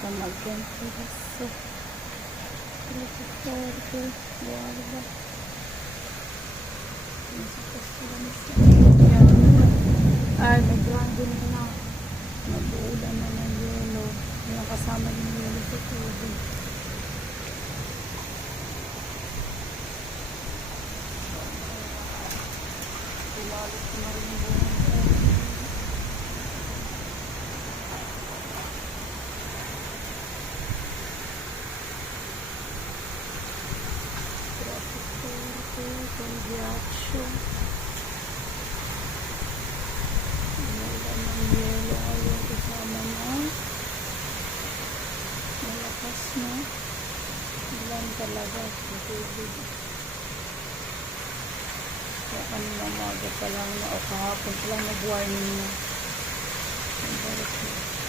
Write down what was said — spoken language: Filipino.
Pamagyan ko kasi. Transporte. Guarda. Ay, nag-grande na. Nag-uulan na ng yelo. Yung kasama ng yelo sa tubig. Tumalos na rin yung buwan. Condiacho. Wala ng yelo ngayon kasama na. Malakas na. Ilan talaga sa tubig. Kaya kanina umaga pa lang na o kahapon pa lang nag-warning na. Ang balik na.